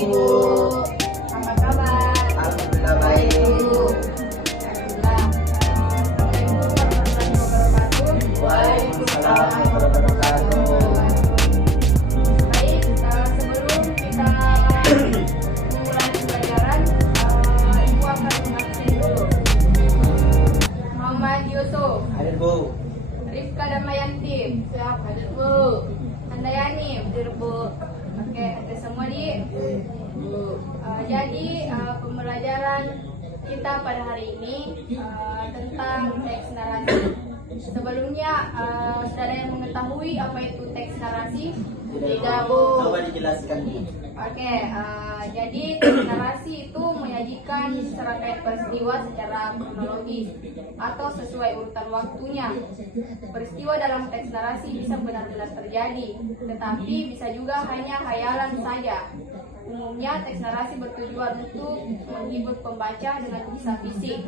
Ibu. Apa kabar? Alhamdulillah baik. Alhamdulillah. Assalamualaikum warahmatullahi wabarakatuh. Waalaikumsalam warahmatullahi wabarakatuh. Baik, sebelum kita memulai pelajaran, Ibu akan mengaksi dulu. Muhammad Yusuf, Hadir Bu. Rifka Damayanti, siap hadir Bu. Handayani, hadir Bu. Oke, hadir semua di Bu. Jadi pembelajaran kita pada hari ini tentang teks narasi. Sebelumnya saudara yang mengetahui apa itu teks narasi? Tidak Bu. Coba dijelaskan Bu. Oke, jadi teks narasi itu menyajikan serangkaian peristiwa secara kronologis atau sesuai urutan waktunya. Peristiwa dalam teks narasi bisa benar-benar terjadi, tetapi bisa juga hanya khayalan saja. Umumnya teks narasi bertujuan untuk menghibur pembaca dengan kisah fisik.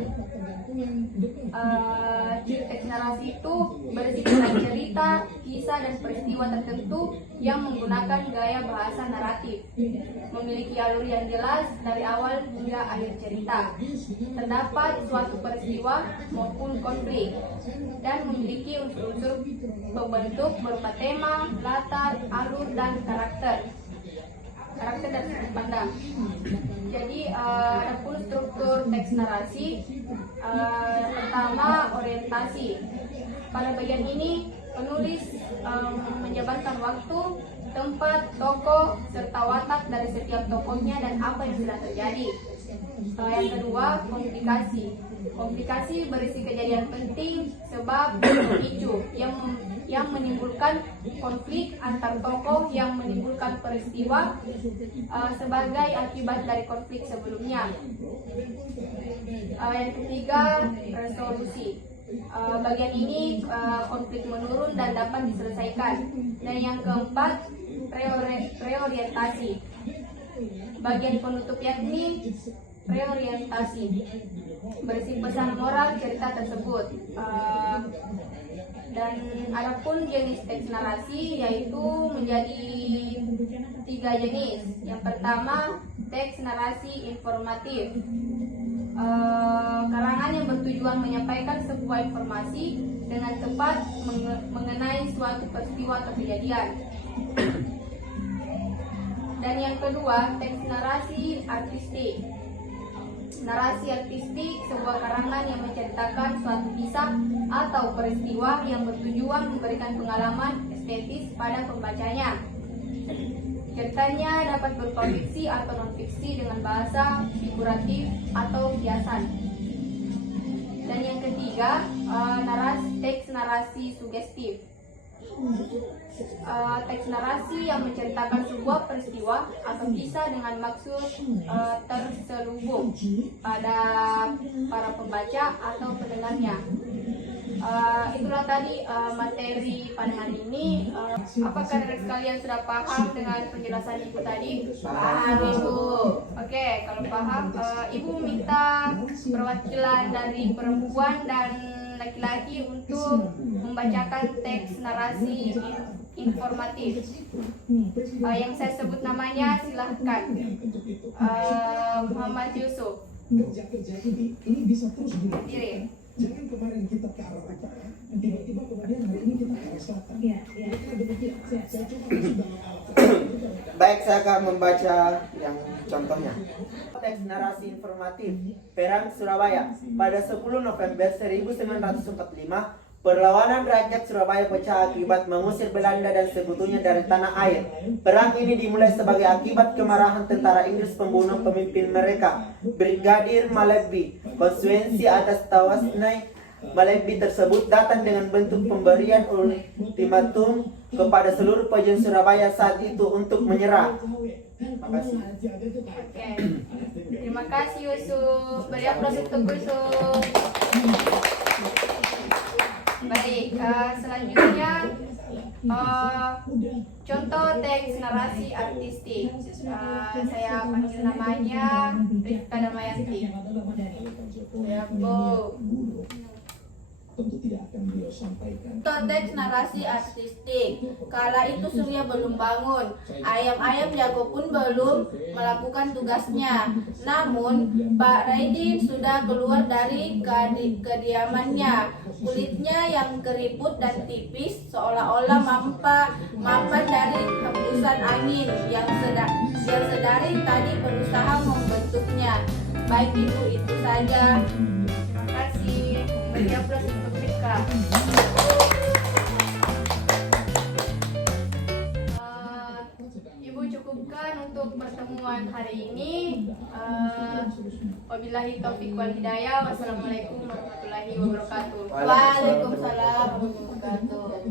Teks narasi itu berisi tentang cerita, kisah, dan peristiwa tertentu yang menggunakan gaya bahasa naratif, memiliki alur yang jelas dari awal hingga akhir cerita, terdapat suatu peristiwa maupun konflik, dan memiliki unsur-unsur pembentuk berupa tema, latar, alur, dan karakter dan sudut pandang. Jadi adapun struktur teks narasi, pertama orientasi. Pada bagian ini penulis menjabarkan waktu, tempat, tokoh, serta watak dari setiap tokohnya dan apa yang sedang terjadi. Yang kedua, komplikasi. Komplikasi berisi kejadian penting, sebab, pemicu yang menimbulkan konflik antar tokoh yang menimbulkan peristiwa sebagai akibat dari konflik sebelumnya. Yang ketiga, resolusi. Bagian ini konflik menurun dan dapat diselesaikan. Dan yang keempat, reorientasi. Bagian penutup yakni reorientasi, berisi pesan moral cerita tersebut. Dan adapun jenis teks narasi yaitu menjadi 3 jenis. Yang pertama, teks narasi informatif. Karangan yang bertujuan menyampaikan sebuah informasi dengan tepat mengenai suatu peristiwa atau kejadian. Dan yang kedua, teks narasi artistik. Narasi artistik sebuah karangan yang menceritakan suatu kisah atau peristiwa yang bertujuan memberikan pengalaman estetis pada pembacanya. Ceritanya dapat berupa fiksi atau non-fiksi dengan bahasa figuratif atau kiasan. Dan yang ketiga, teks narasi sugestif. Teks narasi yang menceritakan sebuah peristiwa atau kisah dengan maksud terselubung pada para pembaca atau pendengarnya. Itulah tadi materi pada hari ini. Apakah rekan sekalian sudah paham dengan penjelasan Ibu tadi? Paham, Ibu. Oke, kalau paham, Ibu minta perwakilan dari perempuan dan laki-laki untuk membacakan teks narasi informatif. Yang saya sebut namanya, silahkan. Muhammad Yusuf. Kerja ini bisa terus Diri. Jangan kemarin kita ke arah utara, tiba-tiba kemudian hari ini kita ke arah selatan. Kira-kira demikian. Saya coba sudah mengalami. Baik, saya akan membaca yang contohnya. Teks narasi informatif Perang Surabaya pada 10 November 1945. Perlawanan rakyat Surabaya pecah akibat mengusir Belanda dan sekutunya dari tanah air. Perang ini dimulai sebagai akibat kemarahan tentara Inggris pembunuh pemimpin mereka, Brigadir Malekby. Konsekuensi atas tewasnya Malekby tersebut datang dengan bentuk pemberian ultimatum kepada seluruh pejuang Surabaya saat itu untuk menyerah. Terima kasih. Oke. Terima kasih Yusuf. Beri aplaus untuk Yusuf. Baik, selanjutnya contoh teks narasi artistik. Saya panggil namanya Rifka Damayanti. Ya, Bu. tentu tidak akan beliau sampaikan. Teks narasi artistik. Kala itu Surya belum bangun, ayam-ayam jago pun belum melakukan tugasnya. Namun Pak Raidin sudah keluar dari kediamannya. Kulitnya yang keriput dan tipis seolah-olah mampan dari hembusan angin yang sedari tadi berusaha membentuknya. Baik itu saja. Terima kasih. Bagi aplaus untuk Rika. Ibu cukupkan untuk pertemuan hari ini. Wabillahi taufiq wal hidayah. Wassalamualaikum warahmatullahi wabarakatuh. Waalaikumsalam warahmatullahi wabarakatuh.